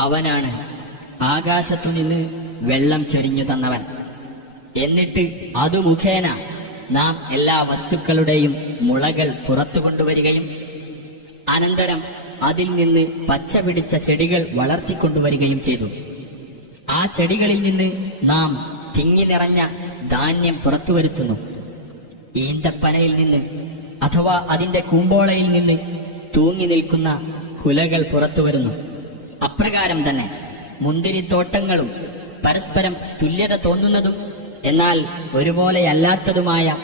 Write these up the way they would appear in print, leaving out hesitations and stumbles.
അവനാണ് ആകാശത്തുനിന്ന് വെള്ളം ചൊരിഞ്ഞു തന്നവൻ. എന്നിട്ട് അതു മുഖേന നാം എല്ലാ വസ്തുക്കളുടെയും മുളകൾ പുറത്തു കൊണ്ടുവരികയും അനന്തരം അതിൽ നിന്ന് പച്ച പിടിച്ച ചെടികൾ വളർത്തിക്കൊണ്ടുവരികയും ചെയ്തു. ആ ചെടികളിൽ നിന്ന് നാം തിങ്ങി നിറഞ്ഞ ധാന്യം പുറത്തു വരുത്തുന്നു. ഈന്തപ്പനയിൽ നിന്ന് അഥവാ അതിന്റെ കൂമ്പോളയിൽ നിന്ന് തൂങ്ങി നിൽക്കുന്ന കുലകൾ പുറത്തു വരുന്നു. അപ്രകാരം തന്നെ മുന്തിരിത്തോട്ടങ്ങളും പരസ്പരം തുല്യത തോന്നുന്നതും എന്നാൽ ഒരുപോലെയല്ലാത്തതുമായ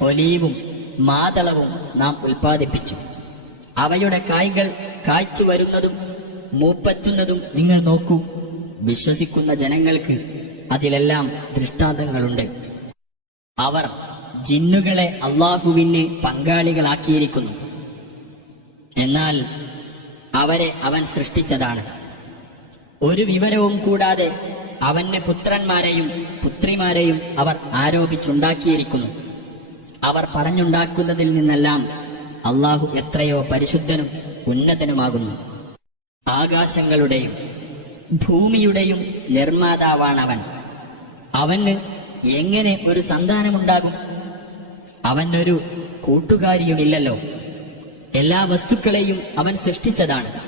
ഒലീവും മാതളവും നാം ഉൽപ്പാദിപ്പിച്ചു. അവയുടെ കായ്കൾ കായ്ച്ചു വരുന്നതും മൂപ്പെത്തുന്നതും നിങ്ങൾ നോക്കൂ. വിശ്വസിക്കുന്ന ജനങ്ങൾക്ക് അതിലെല്ലാം ദൃഷ്ടാന്തങ്ങളുണ്ട്. അവർ ജിന്നുകളെ അള്ളാഹുവിന് പങ്കാളികളാക്കിയിരിക്കുന്നു. എന്നാൽ അവരെ അവൻ സൃഷ്ടിച്ചതാണ്. ഒരു വിവരവും കൂടാതെ അവന് പുത്രന്മാരെയും പുത്രിമാരെയും അവർ ആരോപിച്ചുണ്ടാക്കിയിരിക്കുന്നു. അവർ പറഞ്ഞുണ്ടാക്കുന്നതിൽ നിന്നെല്ലാം അള്ളാഹു എത്രയോ പരിശുദ്ധനും ഉന്നതനുമാകുന്നു. ആകാശങ്ങളുടെയും ഭൂമിയുടെയും നിർമ്മാതാവാണവൻ. അവന് എങ്ങനെ ഒരു സന്താനമുണ്ടാകും? അവനൊരു കൂട്ടുകാരിയുമില്ലല്ലോ. എല്ലാ വസ്തുക്കളെയും അവൻ സൃഷ്ടിച്ചതാണ്.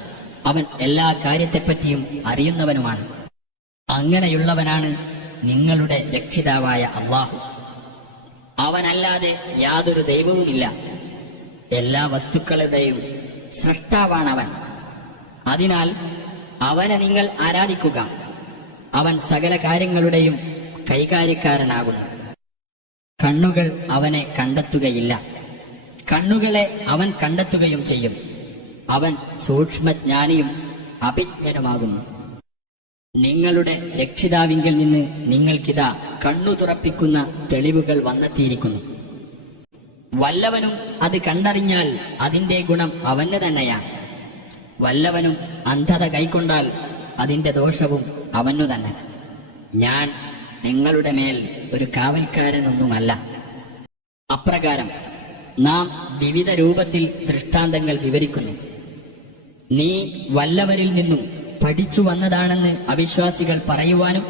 അവൻ എല്ലാ കാര്യത്തെപ്പറ്റിയും അറിയുന്നവനുമാണ്. അങ്ങനെയുള്ളവനാണ് നിങ്ങളുടെ രക്ഷിതാവായ അല്ലാഹു. അവനല്ലാതെ യാതൊരു ദൈവവുമില്ല. എല്ലാ വസ്തുക്കളുടെയും സൃഷ്ടാവാണവൻ. അതിനാൽ അവനെ നിങ്ങൾ ആരാധിക്കുക. അവൻ സകല കാര്യങ്ങളുടെയും കൈകാര്യക്കാരനാകുന്നു. കണ്ണുകൾ അവനെ കണ്ടെത്തുകയില്ല. കണ്ണുകളെ അവൻ കണ്ടെത്തുകയും ചെയ്യും. അവൻ സൂക്ഷ്മജ്ഞാനിയും അഭിജ്ഞനുമാകുന്നു. നിങ്ങളുടെ രക്ഷിതാവിങ്കിൽ നിന്ന് നിങ്ങൾക്കിതാ കണ്ണു തുറപ്പിക്കുന്ന തെളിവുകൾ വന്നെത്തിയിരിക്കുന്നു. വല്ലവനും അത് കണ്ടറിഞ്ഞാൽ അതിന്റെ ഗുണം അവന് തന്നെയാണ്. വല്ലവനും അന്ധത കൈക്കൊണ്ടാൽ അതിന്റെ ദോഷവും അവനു തന്നെ. ഞാൻ നിങ്ങളുടെ മേൽ ഒരു കാവൽക്കാരനൊന്നുമല്ല. അപ്രകാരം നാം വിവിധ രൂപത്തിൽ ദൃഷ്ടാന്തങ്ങൾ വിവരിക്കുന്നു. നീ വല്ലവരിൽ നിന്നും പഠിച്ചു വന്നതാണെന്ന് അവിശ്വാസികൾ പറയുവാനും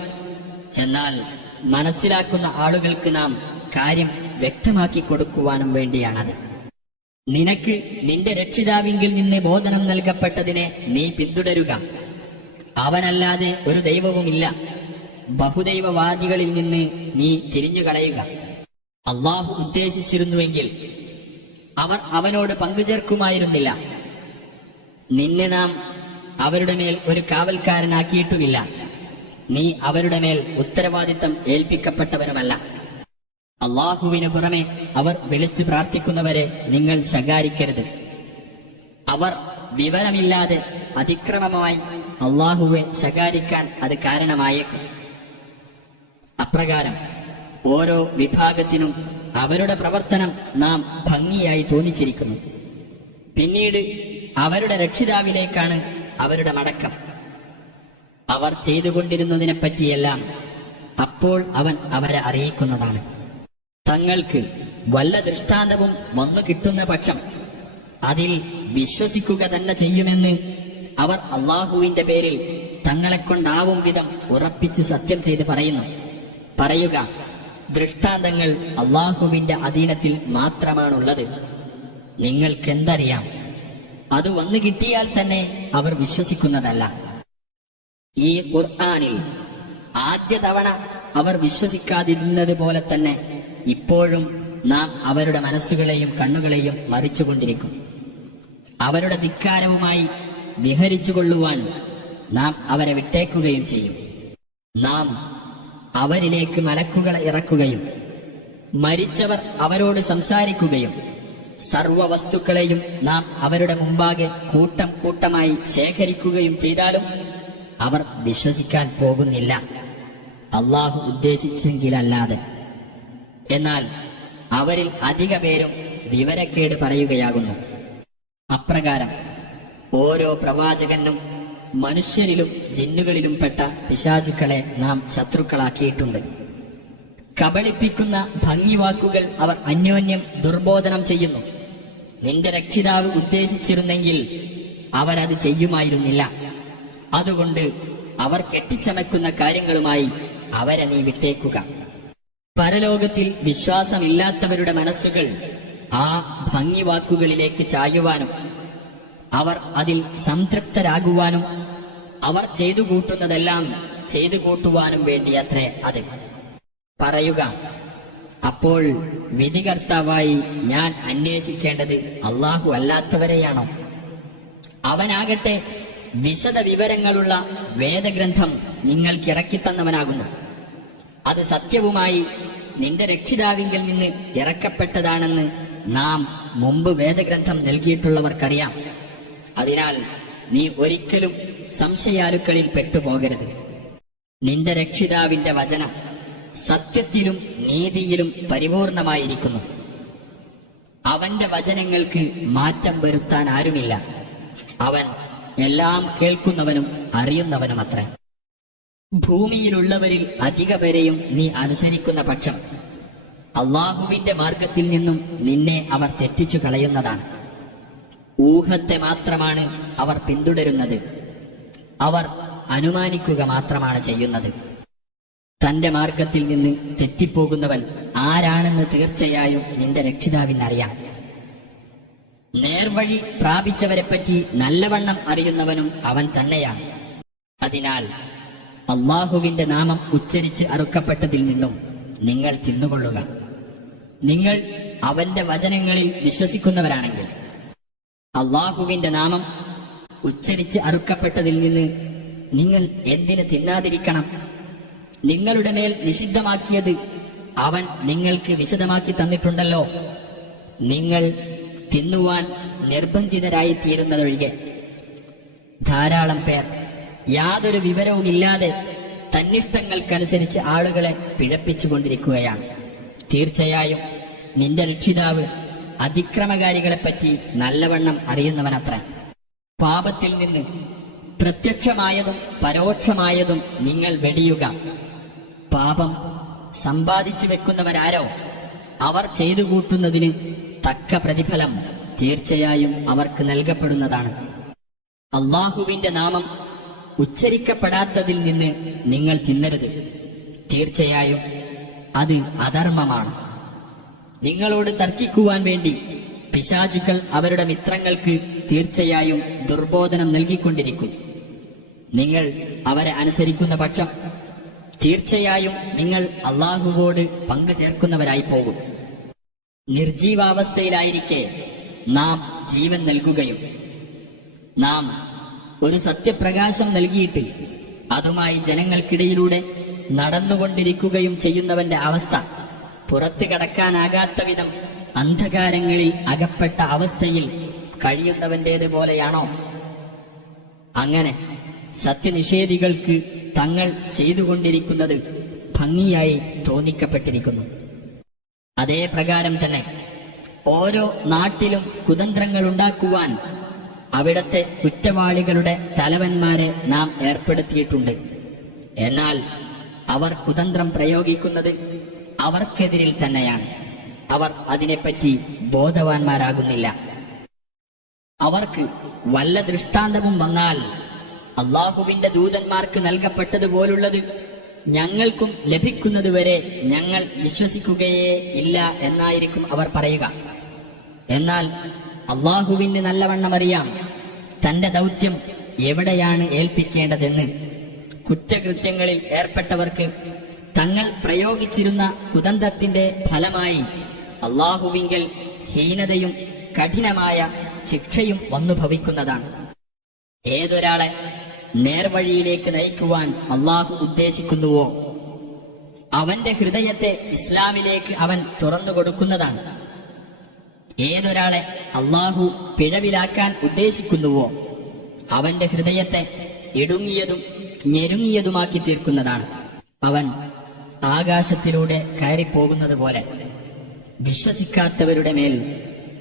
എന്നാൽ മനസ്സിലാക്കുന്ന ആളുകൾക്ക് നാം കാര്യം വ്യക്തമാക്കി കൊടുക്കുവാനും വേണ്ടിയാണത്. നിനക്ക് നിന്റെ രക്ഷിതാവിങ്കിൽ നിന്ന് ബോധനം നൽകപ്പെട്ടതിനെ നീ പിന്തുടരുക. അവനല്ലാതെ ഒരു ദൈവവുമില്ല. ബഹുദൈവവാദികളിൽ നിന്ന് നീ തിരിഞ്ഞുകളയുക. അള്ളാഹു ഉദ്ദേശിച്ചിരുന്നുവെങ്കിൽ അവർ അവനോട് പങ്കുചേർക്കുമായിരുന്നില്ല. നിന്നെ നാം അവരുടെ മേൽ ഒരു കാവൽക്കാരനാക്കിയിട്ടുമില്ല. നീ അവരുടെ മേൽ ഉത്തരവാദിത്തം ഏൽപ്പിക്കപ്പെട്ടവനുമല്ല. അള്ളാഹുവിന് പുറമെ അവർ വിളിച്ചു പ്രാർത്ഥിക്കുന്നവരെ നിങ്ങൾ ശകാരിക്കരുത്. അവർ വിവരമില്ലാതെ അതിക്രമമായി അള്ളാഹുവെ ശകാരിക്കാൻ അത് കാരണമായേക്കും. അപ്രകാരം ഓരോ വിഭാഗത്തിനും അവരുടെ പ്രവർത്തനം നാം ഭംഗിയായി തോന്നിച്ചിരിക്കുന്നു. പിന്നീട് അവരുടെ രക്ഷിതാവിലേക്കാണ് അവരുടെ മടക്കം. അവർ ചെയ്തുകൊണ്ടിരുന്നതിനെപ്പറ്റിയെല്ലാം അപ്പോൾ അവൻ അവരെ അറിയിക്കുന്നതാണ്. തങ്ങൾക്ക് വല്ല ദൃഷ്ടാന്തവും വന്നു കിട്ടുന്ന പക്ഷം അതിൽ വിശ്വസിക്കുക തന്നെ ചെയ്യുമെന്ന് അവർ അള്ളാഹുവിന്റെ പേരിൽ തങ്ങളെക്കൊണ്ടാവും വിധം ഉറപ്പിച്ച് സത്യം ചെയ്ത് പറയുന്നു. പറയുക, ദൃഷ്ടാന്തങ്ങൾ അള്ളാഹുവിന്റെ അധീനത്തിൽ മാത്രമാണുള്ളത്. നിങ്ങൾക്കെന്തറിയാം? അത് വന്നു കിട്ടിയാൽ തന്നെ അവർ വിശ്വസിക്കുന്നതല്ല. ഈ ഖുർആനിൽ ആദ്യ തവണ അവർ വിശ്വസിക്കാതിരുന്നത് പോലെ തന്നെ ഇപ്പോഴും നാം അവരുടെ മനസ്സുകളെയും കണ്ണുകളെയും മറിച്ചുകൊണ്ടിരിക്കും. അവരുടെ ധിക്കാരവുമായി വിഹരിച്ചുകൊള്ളുവാൻ നാം അവരെ വിട്ടേക്കുകയും ചെയ്യും. നാം അവരിലേക്ക് മലക്കുകളെ ഇറക്കുകയും മരിച്ചവർ അവരോട് സംസാരിക്കുകയും സർവ വസ്തുക്കളെയും നാം അവരുടെ മുമ്പാകെ കൂട്ടം കൂട്ടമായി ശേഖരിക്കുകയും ചെയ്താലും അവർ വിശ്വസിക്കാൻ പോകുന്നില്ല, അള്ളാഹു ഉദ്ദേശിച്ചെങ്കിലല്ലാതെ. എന്നാൽ അവരിൽ അധിക പേരും വിവരക്കേട് പറയുകയാകുന്നു. അപ്രകാരം ഓരോ പ്രവാചകനും മനുഷ്യരിലും ജിന്നുകളിലും പെട്ട പിശാചുക്കളെ നാം ശത്രുക്കളാക്കിയിട്ടുണ്ട്. കബളിപ്പിക്കുന്ന ഭംഗിവാക്കുകൾ അവർ അന്യോന്യം ദുർബോധനം ചെയ്യുന്നു. നിന്റെ രക്ഷിതാവ് ഉദ്ദേശിച്ചിരുന്നെങ്കിൽ അവരത് ചെയ്യുമായിരുന്നില്ല. അതുകൊണ്ട് അവർ കെട്ടിച്ചമയ്ക്കുന്ന കാര്യങ്ങളുമായി അവരെ നീ വിട്ടേക്കുക. പരലോകത്തിൽ വിശ്വാസമില്ലാത്തവരുടെ മനസ്സുകൾ ആ ഭംഗിവാക്കുകളിലേക്ക് ചായുവാനും അവർ അതിൽ സംതൃപ്തരാകുവാനും അവർ ചെയ്തു കൂട്ടുന്നതെല്ലാം ചെയ്തു കൂട്ടുവാനും വേണ്ടിയത്രേ അത്. പറയുക, അപ്പോൾ വിധികർത്താവായി ഞാൻ അന്വേഷിക്കേണ്ടത് അല്ലാഹു അല്ലാത്തവരെയാണോ? അവനാകട്ടെ വിശദ വിവരങ്ങളുള്ള വേദഗ്രന്ഥം നിങ്ങൾക്ക് ഇറക്കിത്തന്നവനാകുന്നു. അത് സത്യവുമായി നിന്റെ രക്ഷിതാവിങ്കിൽ നിന്ന് ഇറക്കപ്പെട്ടതാണെന്ന് നാം മുമ്പ് വേദഗ്രന്ഥം നൽകിയിട്ടുള്ളവർക്കറിയാം. അതിനാൽ നീ ഒരിക്കലും സംശയാലുക്കളിൽ പെട്ടുപോകരുത്. നിന്റെ രക്ഷിതാവിന്റെ വചനം സത്യത്തിലും നീതിയിലും പരിപൂർണമായിരിക്കുന്നു. അവന്റെ വചനങ്ങൾക്ക് മാറ്റം വരുത്താൻ ആരുമില്ല. അവൻ എല്ലാം കേൾക്കുന്നവനും അറിയുന്നവനുമത്രേ. ഭൂമിയിലുള്ളവരിൽ അധിക പേരെയും നീ അനുസരിക്കുന്ന പക്ഷം അള്ളാഹുവിന്റെ മാർഗത്തിൽ നിന്നും നിന്നെ അവർ തെറ്റിച്ചു കളയുന്നതാണ്. ഊഹത്തെ മാത്രമാണ് അവർ പിന്തുടരുന്നത്. അവർ അനുമാനിക്കുക മാത്രമാണ് ചെയ്യുന്നത്. തന്റെ മാർഗത്തിൽ നിന്ന് തെറ്റിപ്പോകുന്നവൻ ആരാണെന്ന് തീർച്ചയായും നിന്റെ രക്ഷിതാവിനറിയാം. നേർവഴി പ്രാപിച്ചവരെപ്പറ്റി നല്ലവണ്ണം അറിയുന്നവനും അവൻ തന്നെയാണ്. അതിനാൽ അള്ളാഹുവിന്റെ നാമം ഉച്ചരിച്ച് അറുക്കപ്പെട്ടതിൽ നിന്നും നിങ്ങൾ തിന്നുകൊള്ളുക. നിങ്ങൾ അവന്റെ വചനങ്ങളിൽ വിശ്വസിക്കുന്നവരാണെങ്കിൽ അള്ളാഹുവിന്റെ നാമം ഉച്ചരിച്ച് അറുക്കപ്പെട്ടതിൽ നിന്ന് നിങ്ങൾ എന്തിന് തിന്നാതിരിക്കണം? നിങ്ങളുടെ മേൽ നിഷിദ്ധമാക്കിയത് അവൻ നിങ്ങൾക്ക് വിശദമാക്കി തന്നിട്ടുണ്ടല്ലോ. നിങ്ങൾ തിന്നുവാൻ നിർബന്ധിതരായിത്തീരുന്നതൊഴികെ ധാരാളം പേർ യാതൊരു വിവരവുമില്ലാതെ തന്നിഷ്ടങ്ങൾക്കനുസരിച്ച് ആളുകളെ പിഴപ്പിച്ചുകൊണ്ടിരിക്കുകയാണ്. തീർച്ചയായും നിന്റെ രക്ഷിതാവ് അതിക്രമകാരികളെപ്പറ്റി നല്ലവണ്ണം അറിയുന്നവനത്ര. പാപത്തിൽ നിന്ന് പ്രത്യക്ഷമായതും പരോക്ഷമായതും നിങ്ങൾ വെടിയുക. പാപം സമ്പാദിച്ചു വെക്കുന്നവരാരോ അവർ ചെയ്തു കൂട്ടുന്നതിന് തക്ക പ്രതിഫലം തീർച്ചയായും അവർക്ക് നൽകപ്പെടുന്നതാണ്. അള്ളാഹുവിന്റെ നാമം ഉച്ചരിക്കപ്പെടാത്തതിൽ നിന്ന് നിങ്ങൾ തിന്നരുത്. തീർച്ചയായും അത് അധർമ്മമാണ്. നിങ്ങളോട് തർക്കിക്കുവാൻ വേണ്ടി പിശാചുക്കൾ അവരുടെ മിത്രങ്ങൾക്ക് തീർച്ചയായും ദുർബോധനം നൽകിക്കൊണ്ടിരിക്കും. നിങ്ങൾ അവരെ അനുസരിക്കുന്ന പക്ഷം തീർച്ചയായും നിങ്ങൾ അള്ളാഹുവോട് പങ്കു ചേർക്കുന്നവരായി പോകും. നിർജീവാവസ്ഥയിലായിരിക്കെ നാം ജീവൻ നൽകുകയും നാം ഒരു സത്യപ്രകാശം നൽകിയിട്ട് അതുമായി ജനങ്ങൾക്കിടയിലൂടെ നടന്നുകൊണ്ടിരിക്കുകയും ചെയ്യുന്നവന്റെ അവസ്ഥ പുറത്തു കടക്കാനാകാത്ത വിധം അന്ധകാരങ്ങളിൽ അകപ്പെട്ട അവസ്ഥയിൽ കഴിയുന്നവന്റേതുപോലെയാണോ? അങ്ങനെ സത്യനിഷേധികൾക്ക് തങ്ങൾ ചെയ്തുകൊണ്ടിരിക്കുന്നത് ഭംഗിയായി തോന്നിക്കപ്പെട്ടിരിക്കുന്നു. അതേ പ്രകാരം തന്നെ ഓരോ നാട്ടിലും കുതന്ത്രങ്ങൾ ഉണ്ടാക്കുവാൻ അവിടത്തെ കുറ്റവാളികളുടെ തലവന്മാരെ നാം ഏർപ്പെടുത്തിയിട്ടുണ്ട്. എന്നാൽ അവർ കുതന്ത്രം പ്രയോഗിക്കുന്നത് അവർക്കെതിരിൽ തന്നെയാണ്. അവർ അതിനെപ്പറ്റി ബോധവാന്മാരാകുന്നില്ല. അവർക്ക് വല്ല ദൃഷ്ടാന്തവും വന്നാൽ അള്ളാഹുവിന്റെ ദൂതന്മാർക്ക് നൽകപ്പെട്ടതുപോലുള്ളത് ഞങ്ങൾക്കും ലഭിക്കുന്നതുവരെ ഞങ്ങൾ വിശ്വസിക്കുകയേ ഇല്ല എന്നായിരിക്കും അവർ പറയുക. എന്നാൽ അള്ളാഹുവിന് നല്ലവണ്ണം അറിയാം തന്റെ ദൗത്യം എവിടെയാണ് ഏൽപ്പിക്കേണ്ടതെന്ന്. കുറ്റകൃത്യങ്ങളിൽ ഏർപ്പെട്ടവർക്ക് തങ്ങൾ പ്രയോഗിച്ചിരുന്ന കുതന്ത്രത്തിന്റെ ഫലമായി അള്ളാഹുവിങ്കൽ ഹീനതയും കഠിനമായ ശിക്ഷയും വന്നു ഭവിക്കുന്നതാണ്. ഏതൊരാളെ നേർവഴിയിലേക്ക് നയിക്കുവാൻ അള്ളാഹു ഉദ്ദേശിക്കുന്നുവോ അവന്റെ ഹൃദയത്തെ ഇസ്ലാമിലേക്ക് അവൻ തുറന്നു കൊടുക്കുന്നതാണ്. ഏതൊരാളെ അള്ളാഹു പിഴവിലാക്കാൻ ഉദ്ദേശിക്കുന്നുവോ അവന്റെ ഹൃദയത്തെ ഇടുങ്ങിയതും ഞെരുങ്ങിയതുമാക്കി തീർക്കുന്നതാണ്. അവൻ ആകാശത്തിലൂടെ കയറിപ്പോകുന്നത് പോലെ വിശ്വസിക്കാത്തവരുടെ മേൽ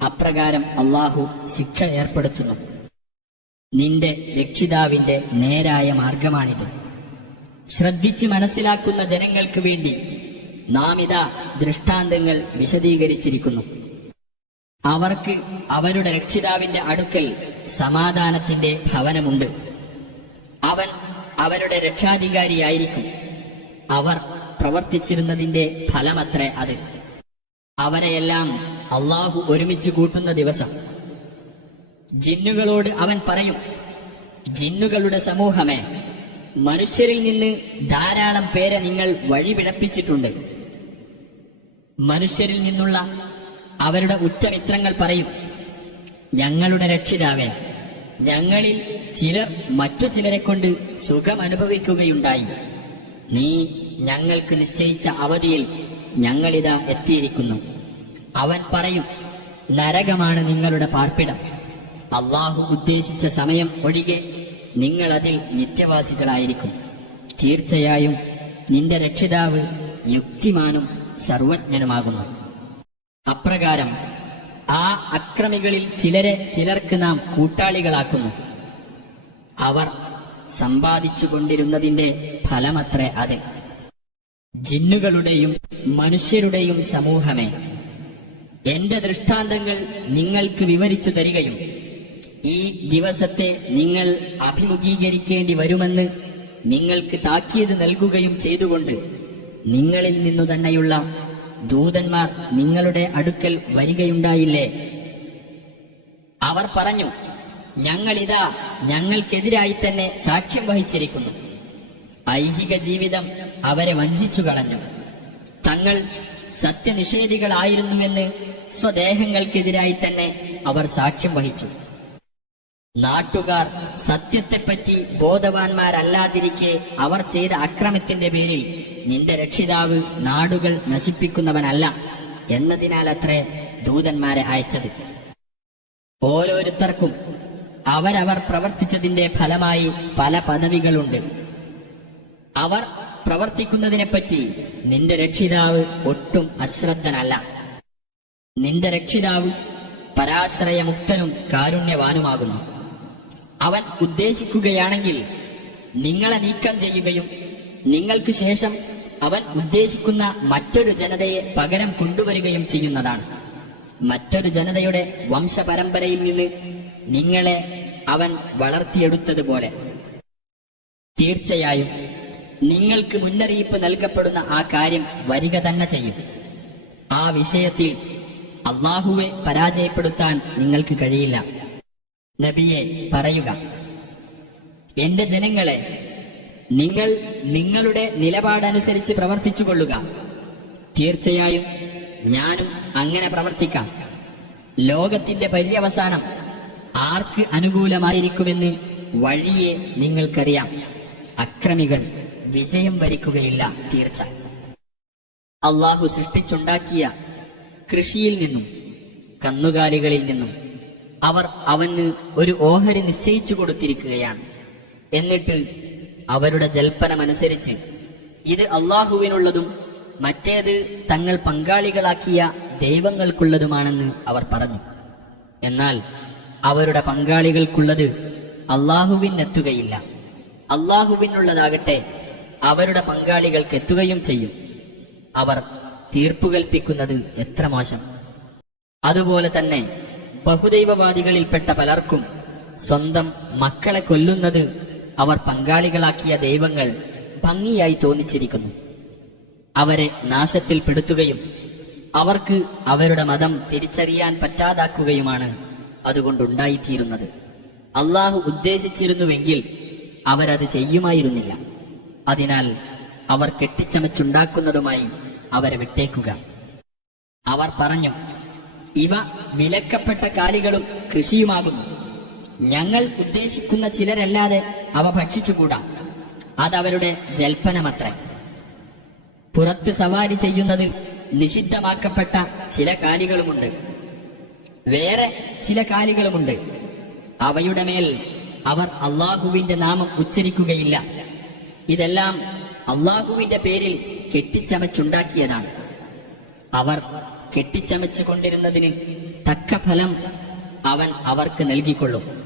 അപ്രകാരം അള്ളാഹു ശിക്ഷ ഏർപ്പെടുത്തുന്നു. നിന്റെ രക്ഷിതാവിന്റെ നേരായ മാർഗമാണിത്. ശ്രദ്ധിച്ച് മനസ്സിലാക്കുന്ന ജനങ്ങൾക്ക് വേണ്ടി നാം ഇതാ ദൃഷ്ടാന്തങ്ങൾ വിശദീകരിച്ചിരിക്കുന്നു. അവർക്ക് അവരുടെ രക്ഷിതാവിന്റെ അടുക്കൽ സമാധാനത്തിന്റെ ഭവനമുണ്ട്. അവൻ അവരുടെ രക്ഷാധികാരിയായിരിക്കും. അവർ പ്രവർത്തിച്ചിരുന്നതിന്റെ ഫലമത്രേ അത്. അവരെയെല്ലാം അള്ളാഹു ഒരുമിച്ച് കൂട്ടുന്ന ദിവസം. ജിന്നുകളോട് അവൻ പറയും, ജിന്നുകളുടെ സമൂഹമേ, മനുഷ്യരിൽ നിന്ന് ധാരാളം പേരെ നിങ്ങൾ വഴിപിഴപ്പിച്ചിട്ടുണ്ട്. മനുഷ്യരിൽ നിന്നുള്ള അവരുടെ ഉറ്റമിത്രങ്ങൾ പറയും, ഞങ്ങളുടെ രക്ഷിതാവേ, ഞങ്ങളിൽ ചിലർ മറ്റു ചിലരെ കൊണ്ട് സുഖമനുഭവിക്കുകയുണ്ടായി. നീ ഞങ്ങൾക്ക് നിശ്ചയിച്ച അവധിയിൽ ഞങ്ങളിതാ എത്തിയിരിക്കുന്നു. അവൻ പറയും, നരകമാണ് നിങ്ങളുടെ പാർപ്പിടം. അള്ളാഹു ഉദ്ദേശിച്ച സമയം ഒഴികെ നിങ്ങൾ അതിൽ നിത്യവാസികളായിരിക്കും. തീർച്ചയായും നിന്റെ രക്ഷിതാവ് യുക്തിമാനും സർവജ്ഞനുമാകുന്നു. അപ്രകാരം ആ അക്രമികളിൽ ചിലരെ ചിലർക്ക് നാം കൂട്ടാളികളാക്കുന്നു. അവർ സമ്പാദിച്ചു കൊണ്ടിരുന്നതിന്റെ ഫലമത്രേ അത്. ജിന്നുകളുടെയും മനുഷ്യരുടെയും സമൂഹമേ, എന്റെ ദൃഷ്ടാന്തങ്ങൾ നിങ്ങൾക്ക് വിവരിച്ചു തരികയും ഈ ദിവസത്തെ നിങ്ങൾ അഭിമുഖീകരിക്കേണ്ടി വരുമെന്ന് നിങ്ങൾക്ക് താക്കീത് നൽകുകയും ചെയ്തുകൊണ്ട് നിങ്ങളിൽ നിന്നു തന്നെയുള്ള ദൂതന്മാർ നിങ്ങളുടെ അടുക്കൽ വരികയുണ്ടായില്ലേ? അവർ പറഞ്ഞു, ഞങ്ങളിതാ ഞങ്ങൾക്കെതിരായി തന്നെ സാക്ഷ്യം വഹിച്ചിരിക്കുന്നു. ഐഹിക ജീവിതം അവരെ വഞ്ചിച്ചു കളഞ്ഞു. തങ്ങൾ സത്യനിഷേധികളായിരുന്നുവെന്ന് സ്വദേഹങ്ങൾക്കെതിരായി തന്നെ അവർ സാക്ഷ്യം വഹിച്ചു. നാട്ടുകാർ സത്യത്തെപ്പറ്റി ബോധവാന്മാരല്ലാതിരിക്കെ അവർ ചെയ്ത അക്രമത്തിന്റെ പേരിൽ നിന്റെ രക്ഷിതാവ് നാടുകൾ നശിപ്പിക്കുന്നവനല്ല എന്നതിനാലത്രേ ദൂതന്മാരെ അയച്ചത്. ഓരോരുത്തർക്കും അവരവർ പ്രവർത്തിച്ചതിന്റെ ഫലമായി പല പദവികളുണ്ട്. അവർ പ്രവർത്തിക്കുന്നതിനെപ്പറ്റി നിന്റെ രക്ഷിതാവ് ഒട്ടും അശ്രദ്ധനല്ല. നിന്റെ രക്ഷിതാവ് പരാശ്രയമുക്തനും കാരുണ്യവാനുമാകുന്നു. അവൻ ഉദ്ദേശിക്കുകയാണെങ്കിൽ നിങ്ങളെ നീക്കം ചെയ്യുകയും നിങ്ങൾക്ക് ശേഷം അവൻ ഉദ്ദേശിക്കുന്ന മറ്റൊരു ജനതയെ പകരം കൊണ്ടുവരികയും ചെയ്യുന്നതാണ്. മറ്റൊരു ജനതയുടെ വംശപരമ്പരയിൽ നിന്ന് നിങ്ങളെ അവൻ വളർത്തിയെടുത്തതുപോലെ. തീർച്ചയായും നിങ്ങൾക്ക് മുന്നറിയിപ്പ് നൽകപ്പെടുന്ന ആ കാര്യം വരിക തന്നെ ചെയ്യും. ആ വിഷയത്തിൽ അള്ളാഹുവെ പരാജയപ്പെടുത്താൻ നിങ്ങൾക്ക് കഴിയില്ല. നബിയെ പറയുക, എന്റെ ജനങ്ങളെ, നിങ്ങൾ നിങ്ങളുടെ നിലപാടനുസരിച്ച് പ്രവർത്തിച്ചു കൊള്ളുക. തീർച്ചയായും ഞാനും അങ്ങനെ പ്രവർത്തിക്കാം. ലോകത്തിന്റെ പര്യവസാനം ആർക്ക് അനുകൂലമായിരിക്കുമെന്ന് വഴിയെ നിങ്ങൾക്കറിയാം. അക്രമികൾ വിജയം വരിക്കുകയില്ല തീർച്ച. അള്ളാഹു സൃഷ്ടിച്ചുണ്ടാക്കിയ കൃഷിയിൽ നിന്നും കന്നുകാലികളിൽ നിന്നും അവർ അവന് ഒരു ഓഹരി നിശ്ചയിച്ചു കൊടുത്തിരിക്കുകയാണ്. എന്നിട്ട് അവരുടെ ജൽപ്പനമനുസരിച്ച് ഇത് അള്ളാഹുവിനുള്ളതും മറ്റേത് തങ്ങൾ പങ്കാളികളാക്കിയ ദൈവങ്ങൾക്കുള്ളതുമാണെന്ന് അവർ പറഞ്ഞു. എന്നാൽ അവരുടെ പങ്കാളികൾക്കുള്ളത് അള്ളാഹുവിനെത്തുകയില്ല. അള്ളാഹുവിനുള്ളതാകട്ടെ അവരുടെ പങ്കാളികൾക്ക് എത്തുകയും ചെയ്യും. അവർ തീർപ്പുകൽപ്പിക്കുന്നത് എത്ര മോശം! അതുപോലെ തന്നെ ബഹുദൈവവാദികളിൽപ്പെട്ട പലർക്കും സ്വന്തം മക്കളെ കൊല്ലുന്നത് അവർ പങ്കാളികളാക്കിയ ദൈവങ്ങൾ ഭംഗിയായി തോന്നിച്ചിരിക്കുന്നു. അവരെ നാശത്തിൽപ്പെടുത്തുകയും അവർക്ക് അവരുടെ മതം തിരിച്ചറിയാൻ പറ്റാതാക്കുകയുമാണ് അതുകൊണ്ടുണ്ടായിത്തീരുന്നത്. അള്ളാഹു ഉദ്ദേശിച്ചിരുന്നുവെങ്കിൽ അവരത് ചെയ്യുമായിരുന്നില്ല. അതിനാൽ അവർ കെട്ടിച്ചമച്ചുണ്ടാക്കുന്നതുമായി അവരെ വിട്ടേക്കുക. അവർ പറഞ്ഞു, ഇവ വിലക്കപ്പെട്ട കാലികളും കൃഷിയുമാകുന്നു. ഞങ്ങൾ ഉദ്ദേശിക്കുന്ന ചിലരല്ലാതെ അവ ഭക്ഷിച്ചുകൂടാ. അതവരുടെ ജൽപ്പനമത്രേ. പുറത്ത് സവാരി ചെയ്യുന്നതിൽ നിഷിദ്ധമാക്കപ്പെട്ട ചില കാലികളുമുണ്ട്, വേറെ ചില കാലികളുമുണ്ട്. അവയുടെ മേൽ അവർ അള്ളാഹുവിന്റെ നാമം ഉച്ചരിക്കുകയില്ല. ഇതെല്ലാം അള്ളാഹുവിന്റെ പേരിൽ കെട്ടിച്ചമച്ചുണ്ടാക്കിയതാണ്. അവർ കെട്ടിച്ചമച്ചു കൊണ്ടിരുന്നതിന് തക്ക ഫലം അവൻ അവർക്ക് നൽകിക്കൊള്ളും.